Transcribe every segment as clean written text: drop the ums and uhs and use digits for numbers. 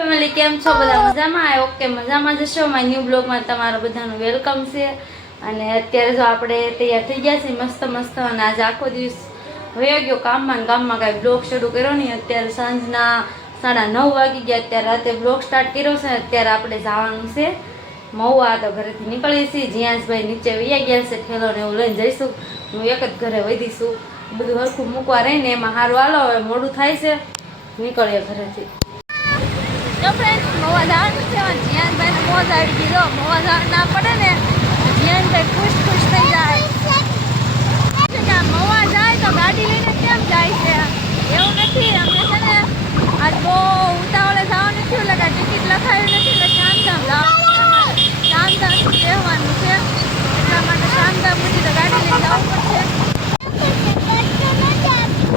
Family કેમ છો બધા મજામાં? ઓકે મજામાં જશો. માય ન્યૂ બ્લોગમાં તમારું બધાનું વેલકમ છે. અને અત્યારે જો આપણે તૈયાર થઈ ગયા છીએ મસ્ત મસ્ત. અને આજે આખો દિવસ વયો ગયો કામમાં કાંઈ બ્લોગ શરૂ કર્યો નહીં. અત્યારે સાંજના 9:30 વાગી ગયા. અત્યારે રાતે બ્લોગ સ્ટાર્ટ કર્યો છે. અત્યારે આપણે જવાનું છે મહુવા. તો ઘરેથી નીકળીએ છીએ. જીયાંશભાઈ નીચે વૈયા ગયા છે, ઠેલો ને એવું લઈને જઈશું. હું એક જ ઘરે વધીશું, બધું હરખું મૂકવા રહીને એમાં સારું. હાલો હવે મોડું થાય છે, નીકળીએ ઘરેથી. જો ફ્રેન્ડ મહુવા જવાનું છે. જીયાનભાઈને મોજ આવી ગઈ. મહુવા જવાનું ના પડે ને જીયાનભાઈ ખુશ થઈ જાય. મહુવા જાય તો ગાડી લઈને કેમ જાય છે એવું નથી. અમે છે ને આજ બહુ ઉતાવળે જવાનું થયું, એટલે ટિકિટ લખાવી નથી. એટલે શામધામ જવાનું, શામધામ કહેવાનું છે. એટલા માટે શામધામ પછી તો ગાડી લઈને જવું પડશે.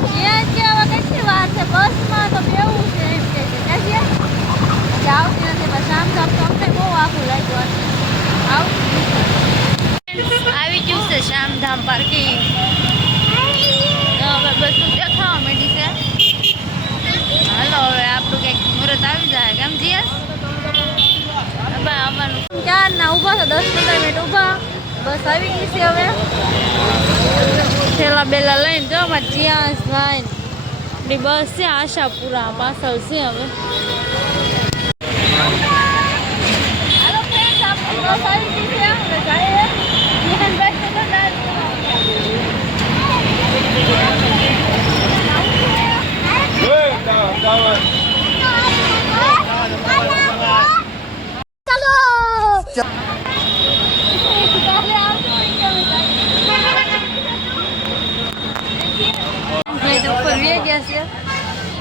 જીયાન કે હવે કેટલી વાર છે બસમાં તો બેવું છે એમ કે છે. આવતી નથી પણ શામધામ તો અમને બહુ આખું લાગ્યું હશે. આવી ગયું છે શામધામ પાર્કિંગ. હવે બધું દેખાવા માંડી છે. હાલો હવે આપણું કંઈક મુહૂર્ત આવી જાય. કેમ જીયાસ અમારું ક્યારના ઊભા છે, 10-15 મિનિટ ઊભા. બસ આવી ગઈ છે. હવે થેલા બેલા લઈને જો અમારે જીયાસ ભાઈ આપણી બસ છે આશાપુરા પાછળ છે. હવે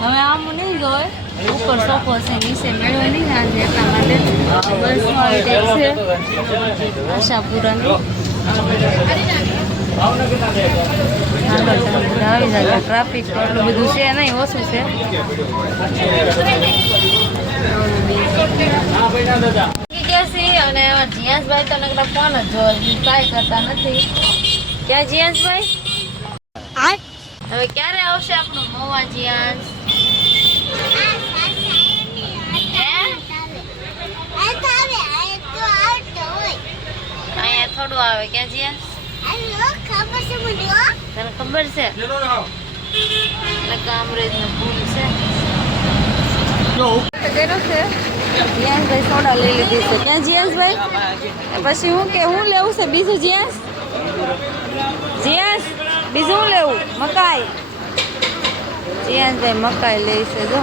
હવે આમ નહીં જોય ઉપર સોફો છે, નીચે મેળવે નહીં આજે. એટલા માટે બસમાં આવી જાય છે આશાપુરાની. આવી જાય. ટ્રાફિક એટલું બધું છે નહીં, ઓછું છે. અને જીયાસભાઈ તો નકરા ફોન જ જોવે, કાંઈ કરતા નથી. ક્યાં જીયાસભાઈ? હવે ક્યારે આવશે આપણું મહુવા જીયાસ? અહીંયા થોડું આવે. ક્યાં જીયાસ? તને ખબર છે? એટલે કામરેજ નું પુલ છે. જીયાસભાઈ સોડા લઈ લીધી છે. ક્યાં જીયાસભાઈ? પછી હું લેવું છે બીજું? જીયાસ બીજું હું લેવું? મકાઈ. જીયાસભાઈ મકાઈ લે છે. જો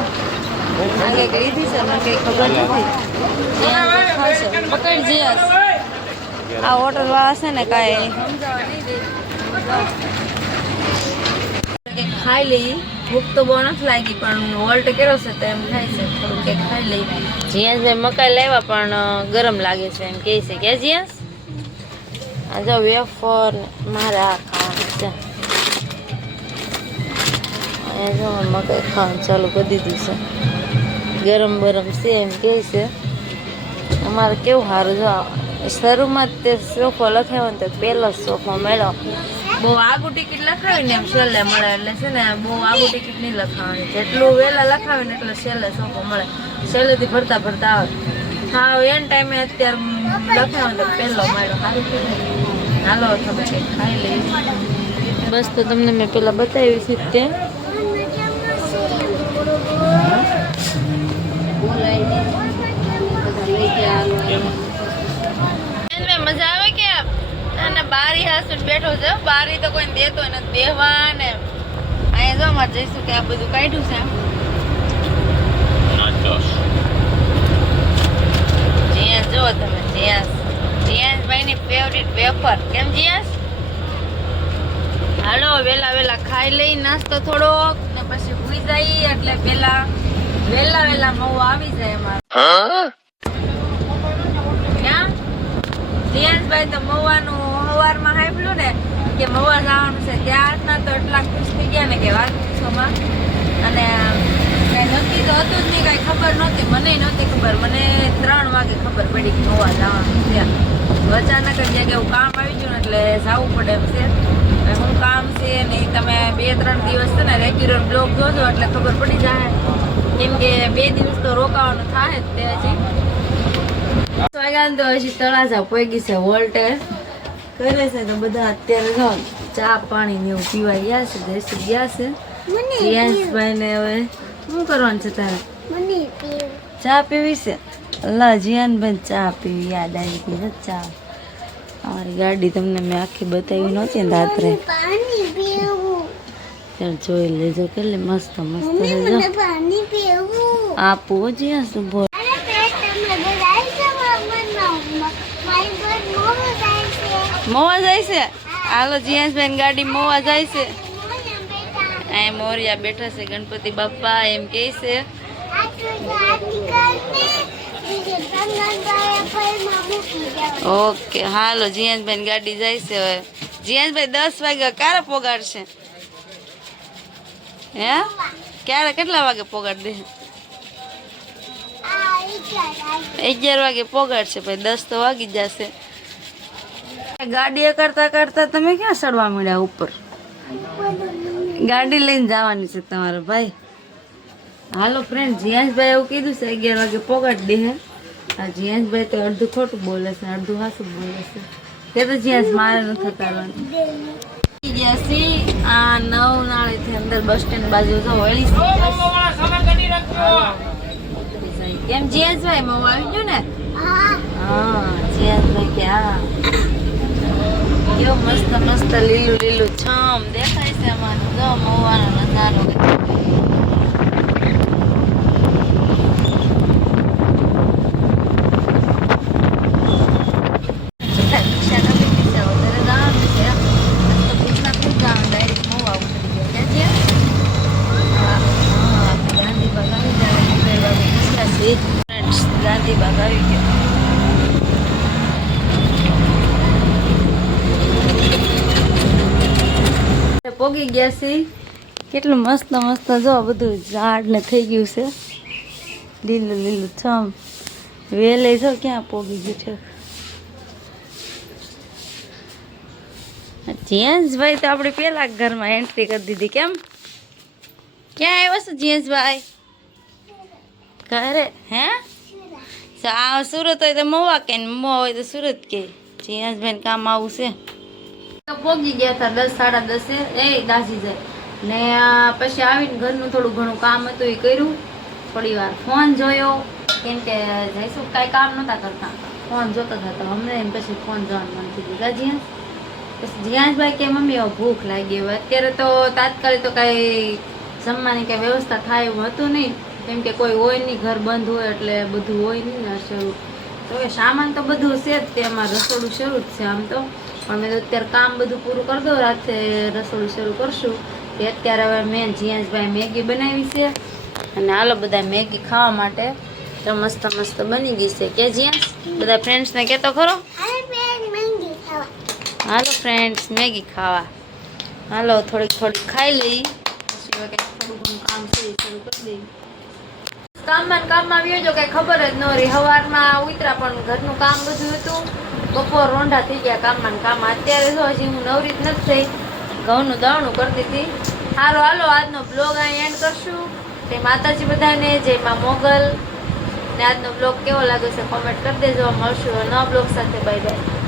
કંઈક લીધી છે, મને કંઈ ખબર નથી. જીયાસભાઈ ખાશે. પકડ જીયાસ. આ હોટલ વાળા છે ને કાંઈ ખાઈ લઈ. ભૂખ તો બહુ નથી લાગી પણ હોલ્ટ કર્યો છે તો એમ થાય છે થોડું કંઈક ખાઈ લઈ. જીયાસભાઈ મકાઈ લાવ્યા પણ ગરમ લાગે છે એમ કહે છે. કે જીયાસ આ જો વેફર મારે આ ખાવાનું છે. અહીંયા જો મકાઈ ખાવાનું ચાલુ કરી દીધું છે. ગરમ છે એમ કહે છે. અમારે કેવું સારું જો શરૂમાં તે સોફો લખાવ્યો ને તો પહેલો સોફો મળ્યો. બહુ આગું ટિકિટ લખાવી ને એમ છેલ્લે મળે. એટલે છે ને બહુ આગું ટિકિટ નહીં લખાવાની. જેટલું વહેલા લખાવી ને એટલે છેલ્લે સોફો મળે. છેલ્લેથી ભરતા આવે. હા એન ટાઈમે અત્યારે લખાવ્યો તો પહેલો મળ્યો. સારું કહેવાય. હાલો તમે કંઈક ખાઈ લઈ. બસ તો તમને મેં પેલા બતાવી છે તે. મજા આવે કે અને બારી હાસુ બેઠો છે. બારી તો કોઈ દેતો નથી બેહવા ને. અહીંયા જો અમારે જઈશું કે આ બધું કાઢ્યું છે. જીયાસ જો તમે જીયાસભાઈ ની ફેવરિટ વેફર. કેમ જીયાસ? હાલો વેલા ખાઈ લઈ નાસ્તો થોડોક ને પછી ભૂઈ જાય. એટલે વેલા મહુવા આવી જાય અમારે. ક્યાં જીયાસભાઈ તો મહુવાનું સવારમાં સાંભળ્યું ને કે મહુવા જવાનું છે ત્યારના તો એટલા ખુશ થઈ ગયા ને કે વાત પૂછોમાં. અને કઈ નક્કી તો હતું જ નહીં, કઈ ખબર નહોતી. મને નહોતી ખબર. મને 3 વાગે ખબર પડી કે મહુવા જવાનું છે. અચાનક જ એવું કામ આવી ગયું ને એટલે જવું પડે એમ છે. શું કામ છે ને તમે 2-3 દિવસ છે ને રેગ્યુલર બ્લોગ જોજો એટલે ખબર પડી જાય. કેમ કે 2 દિવસ તો રોકાવાનું થાય જ તે હજી વાગ્યા તો હજી તળાજા પોગી છે વોલ્ટેજ કરે છે તો બધા અત્યારે જો ચા પાણી ને એવું પીવા ગયા છે જયસી ગયા છે જીયાંશભાઈ ને હવે શું કરવાનું છે તારે ચા પીવી છે અલ્લા જીયાનભાઈ ચા પીવી યાદ આવી ગઈ છે ચા અમારી ગાડી તમને મેં આખી બતાવી નહોતી ને રાત્રે ત્યારે જોઈ લેજો કેટલી મસ્ત મસ્ત છે જો આપવું જીયા શું બોલ મોવા જાય છે હાલો જીયાંશભાઈ ગાડી મોવા જાય છે અહીં મોરિયા બેઠા છે ગણપતિ બાપા એમ કે છે ઓકે હાલો જીયાંશભાઈ ગાડી જાય છે હવે જીયાંશભાઈ 10 વાગ્યા ક્યારે પોગાડશે હે ક્યારે કેટલા વાગે પોગાડ દે 11 વાગે પોગાડશે પછી 10 તો વાગી જશે ગાડી કરતા કરતા તમે ક્યાં ચડવા મળ્યા ઉપર ગાડી લઈને જવાની છે તમારા ભાઈ હાલો ફ્રેન્ડ જીયાંશભાઈ એવું કીધું છે 11 વાગે પોગાડ દે હે આ જીયાંશભાઈ તો અડધું ખોટું બોલે છે અડધું હાસું બોલે છે તે તો જીયાંશ મારે નથી કરવાનું આ નવનાળીથી અંદર બસ સ્ટેન્ડ બાજુ તો વળી કેમ જીયાંશભાઈ મો આવી ગયું ને હા જીયાંશભાઈ કે હા કેવું મસ્ત મસ્ત લીલું લીલું છમ દેખાય છે અમારું જો મવાનો નજારો ગાંધીબાગ આવી ગયા પોગી ગયા છે કેટલું મસ્ત મસ્ત જો બધું ઝાડ ને થઈ ગયું છે લીલું લીલું છમ વેલે જો ક્યાં પોગી ગયું છે જીયાંશભાઈ તો આપણે પેલા ઘરમાં એન્ટ્રી કરી દીધી કેમ ક્યાં આવ્યો છે જીયાંશભાઈ ઘરે હે આ સુરત હોય તો મવા કે મવા હોય તો સુરત કે જીયાંશભાઈ કામ આવું છે પોગી ગયા હતા 10 સાડા 10 એ દાસી જાય ને પછી આવીને ઘરનું થોડું ઘણું કામ હતું એ કર્યું થોડી વાર ફોન જોયો કેમ કે જઈશું કાંઈ કામ નહોતા કરતા ફોન જોતા હતા હમણાં પછી ફોન જોવાનું મન થઈ ગયું પછી જીયાંશભાઈ કે મમ્મી ભૂખ લાગી હવે અત્યારે તો તાત્કાલિક તો કાંઈ જમવાની કાંઈ વ્યવસ્થા થાય એવું હતું નહીં કેમ કે કોઈ હોય નહીં ઘર બંધ હોય એટલે બધું હોય નહીં ને શરૂ તો એ સામાન તો બધું છે જ તે અમારે રસોડું શરૂ જ છે આમ તો પણ મેં તો અત્યારે કામ બધું પૂરું કરી દઉં રાતે રસોડું શરૂ કરશું તે અત્યારે હવે મેં જીયાંશભાઈ મેગી બનાવી છે અને હાલો બધા મેગી ખાવા માટે તો મસ્ત મસ્ત બની ગઈ છે કે જીયાંશ બધા ફ્રેન્ડ્સને કહેતો ખરો હાલો ફ્રેન્ડ્સ મેગી ખાવા હાલો થોડીક થોડીક ખાઈ લઈ પછી થોડું ઘણું કામ શરૂ કરી દઈએ કામમાં આવ્યો જો કઈ ખબર જ ન રહી સવારમાં ઉતરા પણ ઘરનું કામ બધું હતું બપોર રોંઢા થઈ ગયા કામમાં અત્યારે જો હજી હું નવરી જ નથી થઈ ઘઉંનું દળનું કરતી હતી હાલો આજનો બ્લોગ અહીં એન્ડ કરશું જય માતાજી બધાને જય મા મોગલ ને આજનો બ્લોગ કેવો લાગ્યો છે કોમેન્ટ કરી દેજો મળશું નવા બ્લોગ સાથે બાય બાય